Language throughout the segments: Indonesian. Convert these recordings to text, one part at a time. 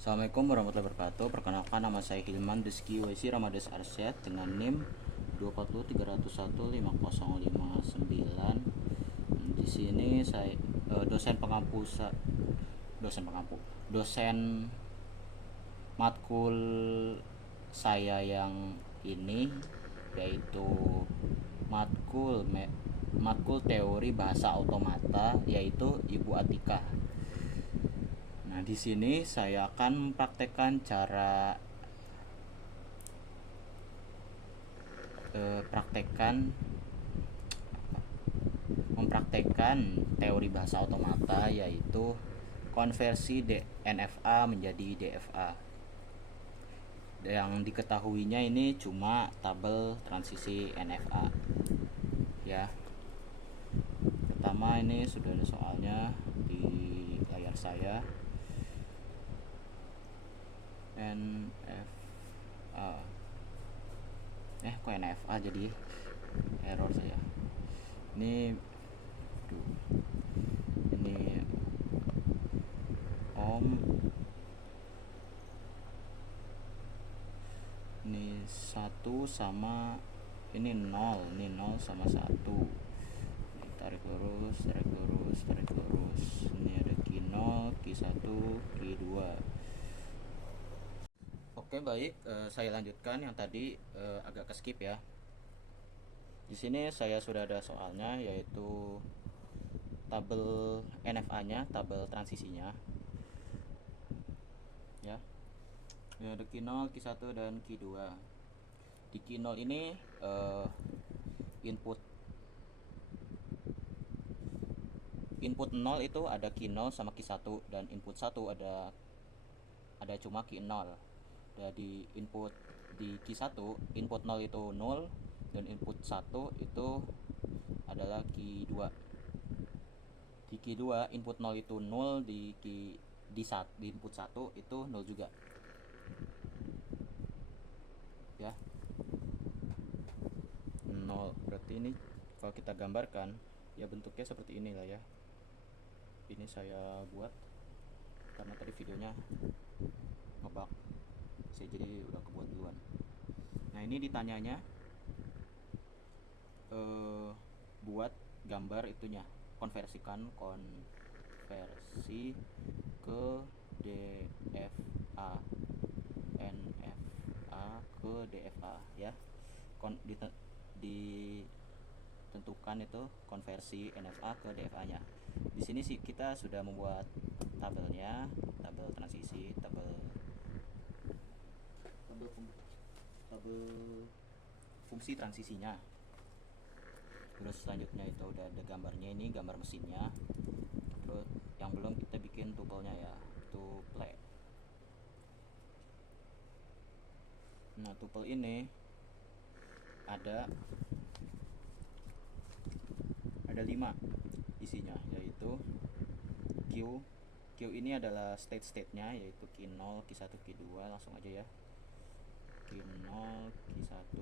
Assalamualaikum warahmatullahi wabarakatuh. Perkenalkan, nama saya Hilman Rizky Waisi Ramades Arsyad dengan NIM 240301509. Di sini saya dosen dosen matkul saya yang ini yaitu matkul teori bahasa otomata, yaitu Ibu Atika. Nah, di sini saya akan mempraktekkan cara eh, praktekkan mempraktekkan teori bahasa otomata, yaitu konversi NFA menjadi DFA. Yang diketahuinya ini cuma tabel transisi NFA. Ya. Pertama, ini sudah ada soalnya di layar saya. NFA. Kok NFA jadi error saya. Ini ini Om, ini 1 sama ini 0, ini 0 sama 1. Ini tarik lurus, tarik lurus, tarik lurus. Ini ada Q0, Q1, Q2. Oke, baik, saya lanjutkan yang tadi agak keskip ya. Di sini saya sudah ada soalnya, yaitu tabel NFA-nya, tabel transisinya. Ya. Ini ada Q0, Q1 dan Q2. Di Q0 ini input input 0 itu ada Q0 sama Q1, dan input 1 ada cuma Q0. Jadi input di Q1, input 0 itu 0, dan input 1 itu adalah Q2. Di Q2 input 0 itu 0, di input 1 itu 0 juga. Ya. 0 berarti ini kalau kita gambarkan ya bentuknya seperti inilah ya. Ini saya buat karena tadi videonya ngebug, saya jadi udah kebuat duluan. Nah, ini ditanyanya buat gambar itunya, konversi ke DFA, NFA ke DFA ya. Ditentukan itu konversi NFA ke DFA nya. Di sini sih kita sudah membuat tabelnya, tabel transisi, tabel fungsi transisinya. Terus selanjutnya itu udah ada gambarnya, ini gambar mesinnya. Terus yang belum kita bikin tupelnya ya, tuple. Nah, tupel ini ada 5 isinya, yaitu Q. Q ini adalah state-nya, yaitu Q0, Q1, Q2. Langsung aja ya. Q0, Q1,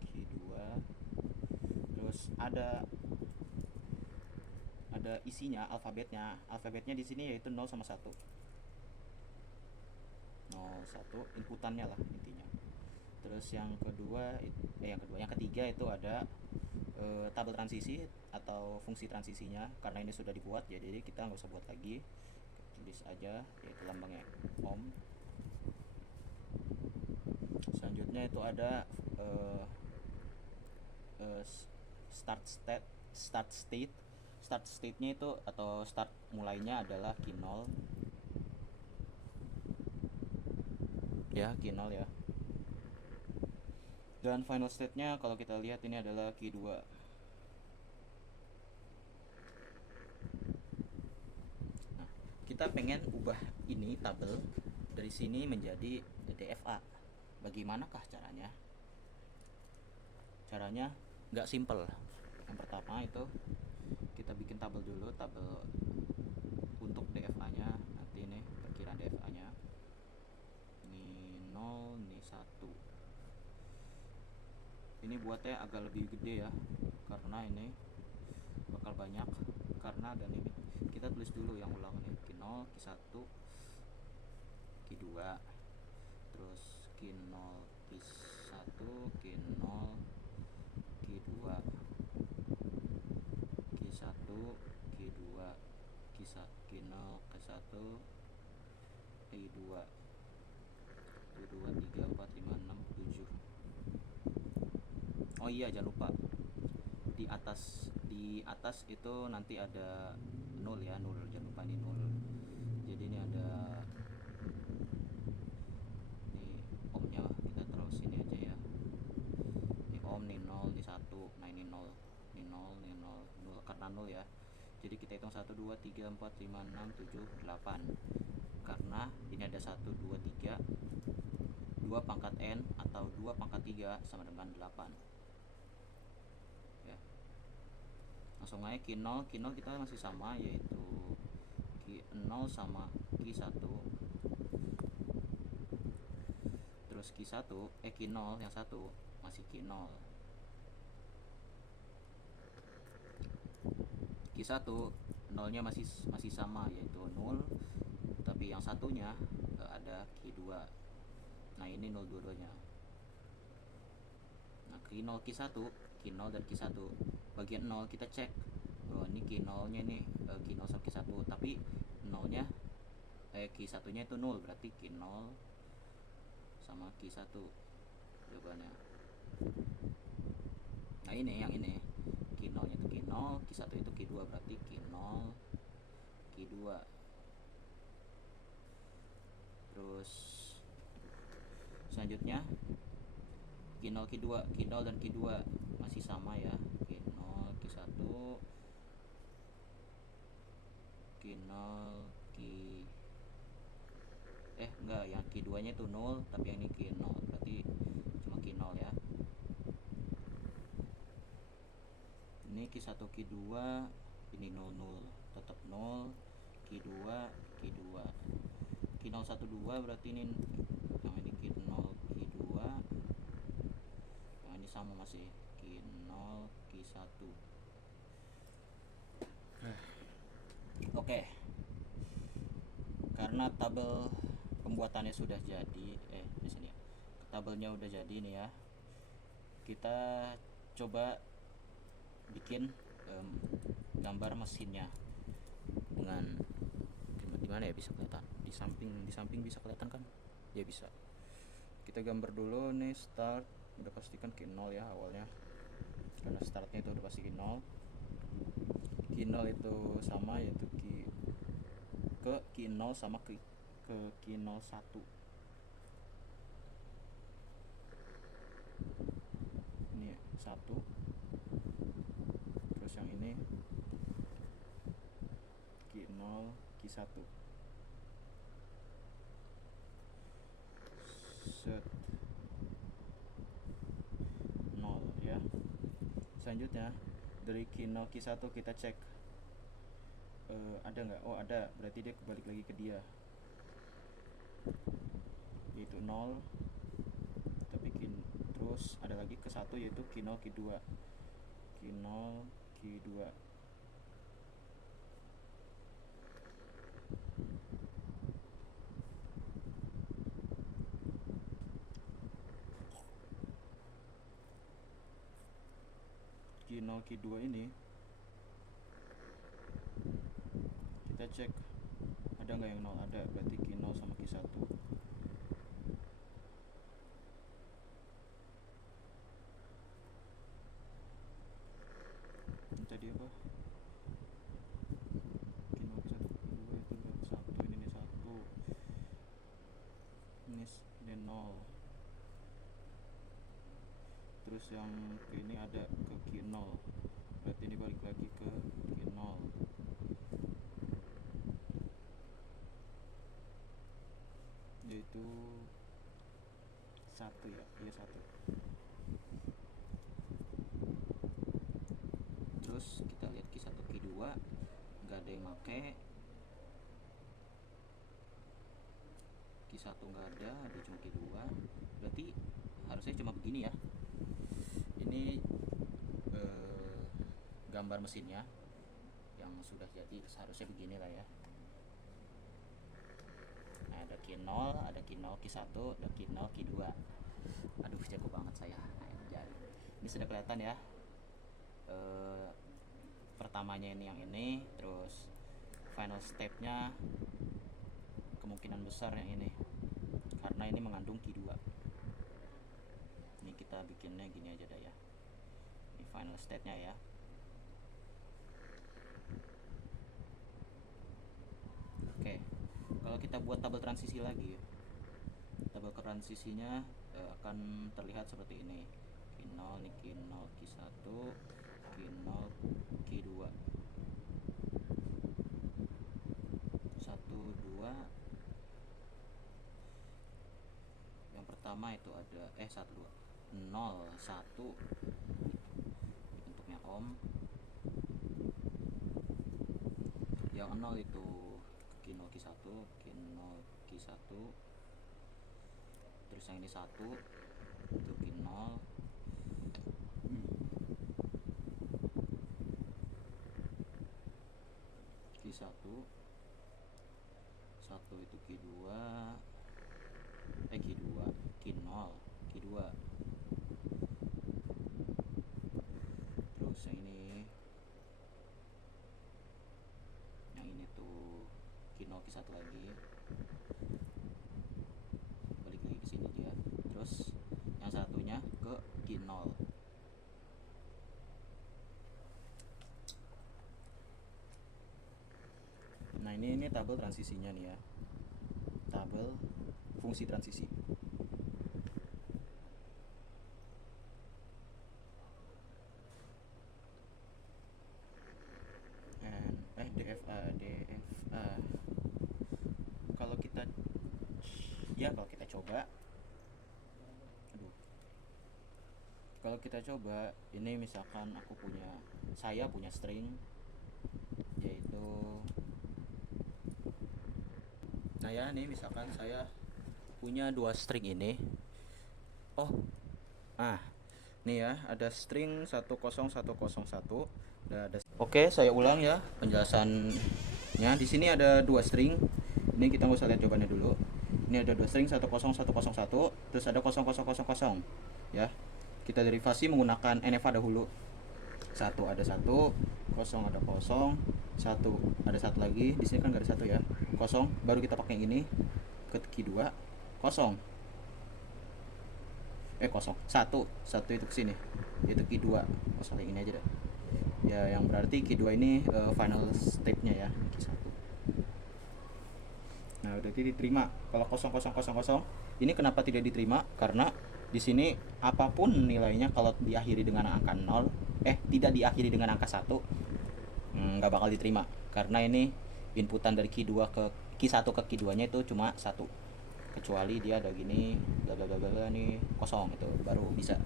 Q2. Terus ada isinya, alfabetnya di sini yaitu 0 sama 1. 0, 1 inputannya lah intinya. Terus yang ketiga itu ada tabel transisi atau fungsi transisinya. Karena ini sudah dibuat, jadi kita nggak usah buat lagi, tulis aja, yaitu lambangnya ohm. Selanjutnya itu ada start state-nya itu, atau start mulainya adalah Q0 ya, Q0 ya. Dan final state-nya kalau kita lihat ini adalah Q2. Nah, kita pengen ubah ini tabel dari sini menjadi DFA. Bagaimanakah caranya? Caranya nggak simple. Yang pertama itu kita bikin tabel dulu, tabel untuk DFA-nya. Nanti ini perkiraan DFA-nya. Ini 0, ini 1. Ini buatnya agak lebih gede ya, karena ini bakal banyak, karena dan ini kita tulis dulu yang ulang nih, Q0, Q1, Q2, terus Q0 Q1 Q0 Q2 Q1 Q2 Q0 Q1 Q2 1 2 3 4 5 6 7. Oh iya, jangan lupa di atas itu nanti ada 0 ya, 0, jangan lupa ini 0. Jadi ini ada ini ohmnya kita taruh sini aja ya. Ini ohm, nih 0, ini 1. Nah ini 0, ini 0, ini 0, 0 karena 0 ya. Jadi kita hitung 1 2 3 4 5 6 7 8. Karena ini ada 1 2 3, 2 pangkat n atau 2 pangkat 3 sama dengan 8 ya. Langsung aja Q0 kita masih sama, yaitu Q0 sama Q1, terus Q1 Q0 yang satu masih Q0, Q1 nolnya masih sama, yaitu 0, tapi yang satunya ada Q2. Nah ini 0 dua-duanya. Nah Q0 Q1, Q0 dan Q1 bagian 0 kita cek, oh ini Q0 nya ini Q0 sama Q1, tapi 0 nya Q1 nya itu 0, berarti Q0 sama Q1 jawabannya. Nah ini yang ini Q0 nya itu Q0, Q1 itu Q2, berarti Q0 Q2. Terus selanjutnya Q0 Q2, Q0 dan Q2 masih sama ya, Q0 Q1 Q0 enggak, yang Q2 nya itu 0, tapi yang ini Q0, berarti cuma Q0 ya. Ini Q1 Q2 ini 0 0, tetap 0, Q2 Q2 Q0 1 2, berarti ini yang ini Q0 Q2, yang ini sama masih Q0 Q1. Oke. Karena tabel pembuatannya sudah jadi, di sini ya. Tabelnya udah jadi nih ya. Kita coba bikin gambar mesinnya dengan dimana ya, bisa kelihatan di samping bisa kelihatan kan ya, bisa. Kita gambar dulu nih, start udah pastikan Q0 ya awalnya, karena startnya itu udah pasti Q0. Q0 itu sama, yaitu ke Q0 sama ke Q01. Ini 1, terus yang ini Q0 Q1. Set 0 ya. Selanjutnya dari Q0 Q1 kita cek ada nggak, oh ada, berarti dia balik lagi ke dia, yaitu 0, tapi terus ada lagi ke 1, yaitu Q0 Q2 Q0 Q2. Q0 Q2 ini kita cek ada nggak yang 0, ada, berarti Q0 sama Q1. Ini tadi apa, Q0 Q1 Q2 itu berarti 1, ini 1, ini 0, terus yang ke ini ada ke Q0, berarti ini balik lagi ke Q0, yaitu 1 ya, iya 1. Terus kita lihat Q1 Q2 nggak ada yang make, Q1 nggak ada cuma Q2, berarti harusnya cuma begini ya. Ini gambar mesinnya yang sudah jadi, seharusnya begini lah ya. Nah ada Q0, ada Q0, Q1, ada Q0, Q2. Aduh, jago banget saya. Ini sudah kelihatan ya. Pertamanya ini yang ini, terus final stepnya kemungkinan besar yang ini, karena ini mengandung Q2. Ini kita bikinnya gini aja dah ya. Ini final state-nya ya. Oke, kalau kita buat tabel transisi lagi, tabel transisinya akan terlihat seperti ini. Q0, ini Q0, Q1, Q0, Q2, 1, 2. Yang pertama itu ada 1, 2, 0, 1 bentuknya ohm. Yang 0 itu Q0, Q1, Q0, Q1. Terus yang ini 1 itu Q0, Q1, 1 itu Q2, Q2, Q0, Q2. Terus yang ini tuh Q0, Q1 lagi, balik lagi ke sini dia. Terus yang satunya ke Q0. Nah, ini tabel transisinya nih ya. Tabel fungsi transisi. DFA. Kalau kita coba, kalau kita coba, ini misalkan saya punya string, yaitu, nah ya, nih misalkan saya punya 2 string ini. Nih ya, ada string 10101 dan ada. Oke, saya ulang ya penjelasannya. Di sini ada 2 string. Ini kita nggak usah lihat jawabannya dulu. Ini ada 2 string 10101, terus ada 0000 ya. Kita derivasi menggunakan NFA dahulu. 1 ada 1, 0 ada 0, 1 ada 1 lagi. Di sini kan nggak ada 1 ya. 0, baru kita pakai yang ini ke Q2, 0. 1 itu kesini, itu Q2. Saling ini aja deh ya, yang berarti Q2 ini final step-nya ya, Q1. Nah, berarti diterima. Kalau 0000 ini kenapa tidak diterima? Karena di sini apapun nilainya kalau diakhiri dengan angka 0, tidak diakhiri dengan angka 1, nggak bakal diterima, karena ini inputan dari Q2 ke Q1 ke Q2 nya itu cuma 1, kecuali dia ada gini bla bla bla bla nih 0, itu baru bisa.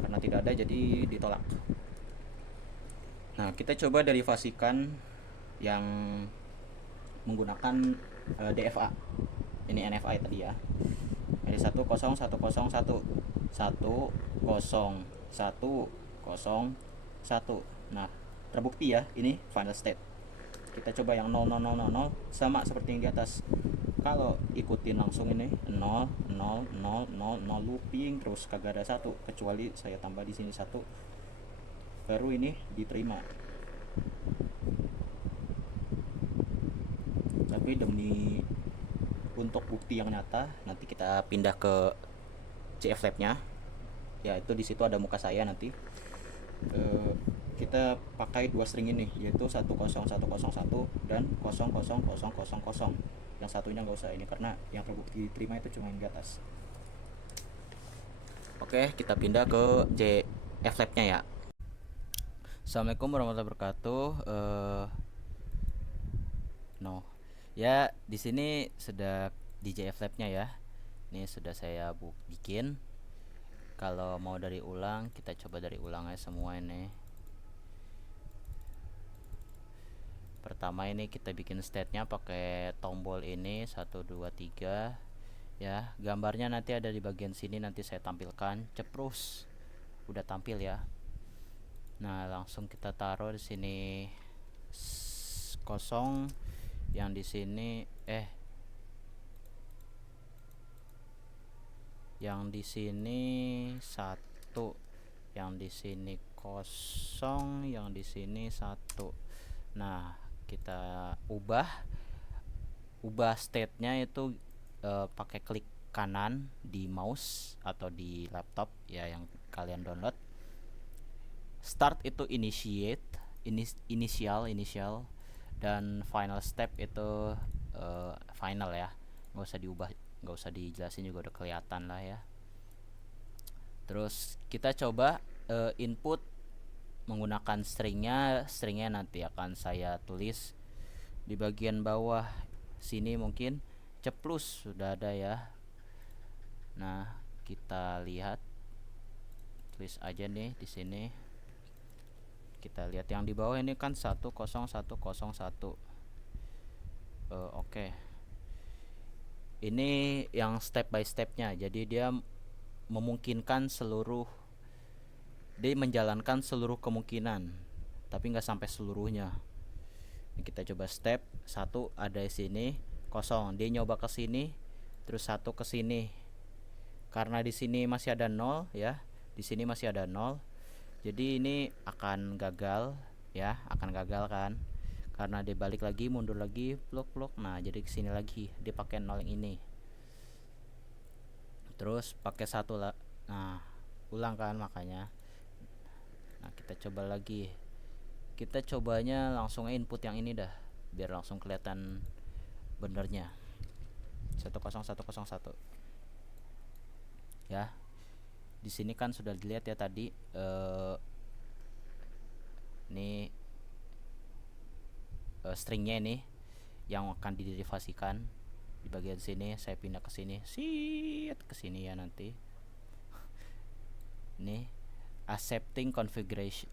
Karena tidak ada, jadi ditolak. Nah, kita coba derivasikan yang menggunakan DFA. Ini NFA tadi ya. Jadi 10101 10101. Nah, terbukti ya, ini final state. Kita coba yang 00000 sama seperti yang di atas. Kalau ikutin langsung ini 0 0 0 0 0 looping terus, kagak ada 1, kecuali saya tambah di sini 1, baru ini diterima. Tapi demi untuk bukti yang nyata, nanti kita pindah ke CF Lab-nya. Ya, itu di situ ada muka saya nanti. Kita pakai 2 string ini, yaitu 10101 dan 00000. Yang satunya nggak usah ini, karena yang terbukti diterima itu cuma yang di atas. Oke, kita pindah ke CF Lab-nya ya. Assalamualaikum warahmatullahi wabarakatuh. Ya, di sini sudah di JF Lab-nya ya. Ini sudah saya bikin. Kalau mau dari ulang, kita coba dari ulang ya semua ini. Pertama ini kita bikin state-nya pakai tombol ini 1 2 3 ya. Gambarnya nanti ada di bagian sini, nanti saya tampilkan. Ceprus. Udah tampil ya. Nah, langsung kita taruh di sini 0, yang di sini yang di sini 1, yang di sini 0, yang di sini 1. Nah, kita ubah state-nya itu pakai klik kanan di mouse atau di laptop ya yang kalian download. Start itu initiate, initial, dan final step itu final ya. Nggak usah diubah, nggak usah dijelasin juga, udah kelihatan lah ya. Terus kita coba input menggunakan stringnya nanti akan saya tulis di bagian bawah sini, mungkin ceplus sudah ada ya. Nah, kita lihat, tulis aja nih di sini. Kita lihat yang di bawah ini kan 10101. Oke. Ini yang step by stepnya. Jadi dia memungkinkan dia menjalankan seluruh kemungkinan, tapi nggak sampai seluruhnya. Kita coba step 1 ada di sini 0, dia nyoba ke sini, terus 1 ke sini. Karena di sini masih ada 0 ya, di sini masih ada 0. Jadi ini akan gagal ya, akan gagal kan? Karena dia balik lagi, mundur lagi, blok. Nah, jadi ke sini lagi, dia pakai 0 yang ini. Terus pakai 1 lah. Nah, ulang kan makanya. Nah, kita coba lagi. Kita cobanya langsung input yang ini dah, biar langsung kelihatan benernya. 10101 ya. Di sini kan sudah dilihat ya tadi, ini stringnya ini yang akan diderivasikan di bagian sini. Saya pindah ke sini, ke sini ya nanti. Ini accepting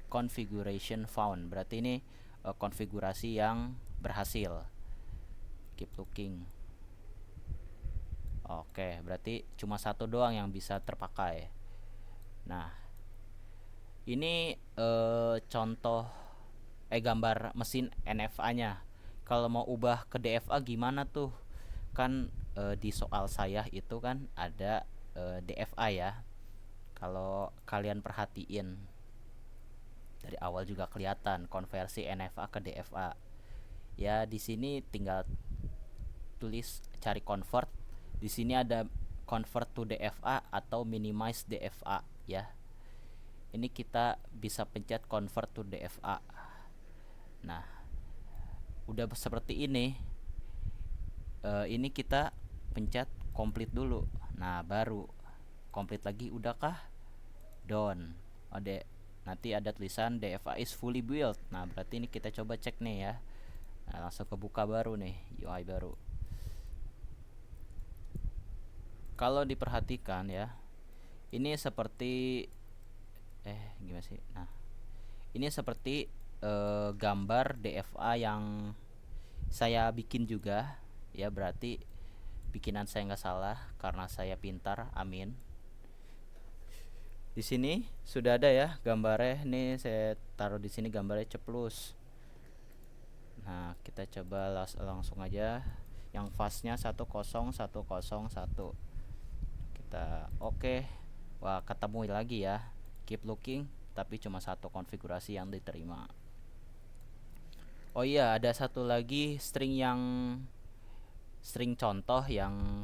configuration found, berarti ini konfigurasi yang berhasil. Keep looking. Oke, berarti cuma 1 doang yang bisa terpakai. Nah, ini contoh gambar mesin NFA-nya. Kalau mau ubah ke DFA gimana tuh? Kan di soal saya itu kan ada DFA ya. Kalau kalian perhatiin dari awal juga kelihatan konversi NFA ke DFA. Ya, di sini tinggal tulis cari convert. Di sini ada convert to DFA atau minimize DFA ya. Ini kita bisa pencet convert to DFA. Nah, udah seperti ini. Ini kita pencet complete dulu. Nah, baru complete lagi. Udahkah? Done. Nanti ada tulisan DFA is fully built. Nah, berarti ini kita coba cek nih ya. Nah, langsung kebuka baru nih, UI baru. Kalau diperhatikan ya, ini seperti gimana sih? Nah, ini seperti gambar DFA yang saya bikin juga ya, berarti bikinan saya nggak salah karena saya pintar, amin. Di sini sudah ada ya gambarnya. Nih saya taruh di sini gambarnya ceplus. Nah, kita coba langsung aja yang fastnya 10101. Kita oke. Wah, ketemu lagi ya. Keep looking, tapi cuma 1 konfigurasi yang diterima. Oh iya, ada satu lagi string contoh yang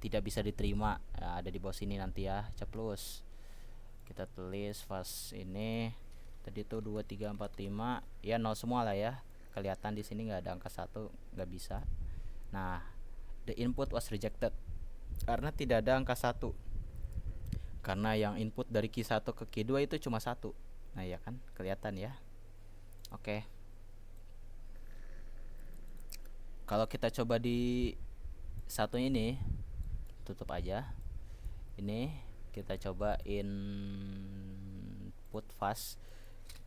tidak bisa diterima. Nah, ada di bawah sini nanti ya, ceplus. Kita tulis fast ini tadi tuh 2 3 4 5 ya, 0 semua lah ya. Kelihatan di sini nggak ada angka 1, nggak bisa. Nah, the input was rejected karena tidak ada angka 1. Karena yang input dari Q1 ke Q2 itu cuma 1. Nah, ya kan, kelihatan ya. Oke. Kalau kita coba di satu ini, tutup aja. Ini kita coba input fast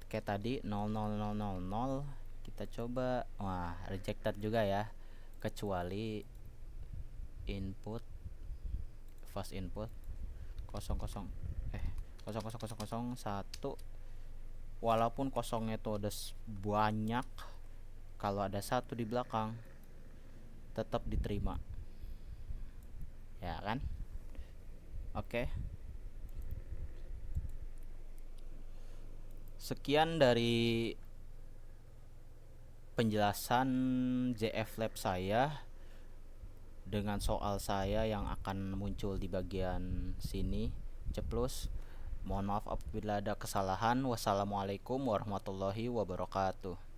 kayak tadi 00000. Kita coba, wah, rejected juga ya. Kecuali input fast input 00001, walaupun kosongnya itu ada banyak, kalau ada 1 di belakang tetap diterima ya kan. Oke. Sekian dari penjelasan JF Lab saya dengan soal saya yang akan muncul di bagian sini ceplus. Mohon maaf apabila ada kesalahan. Wassalamualaikum warahmatullahi wabarakatuh.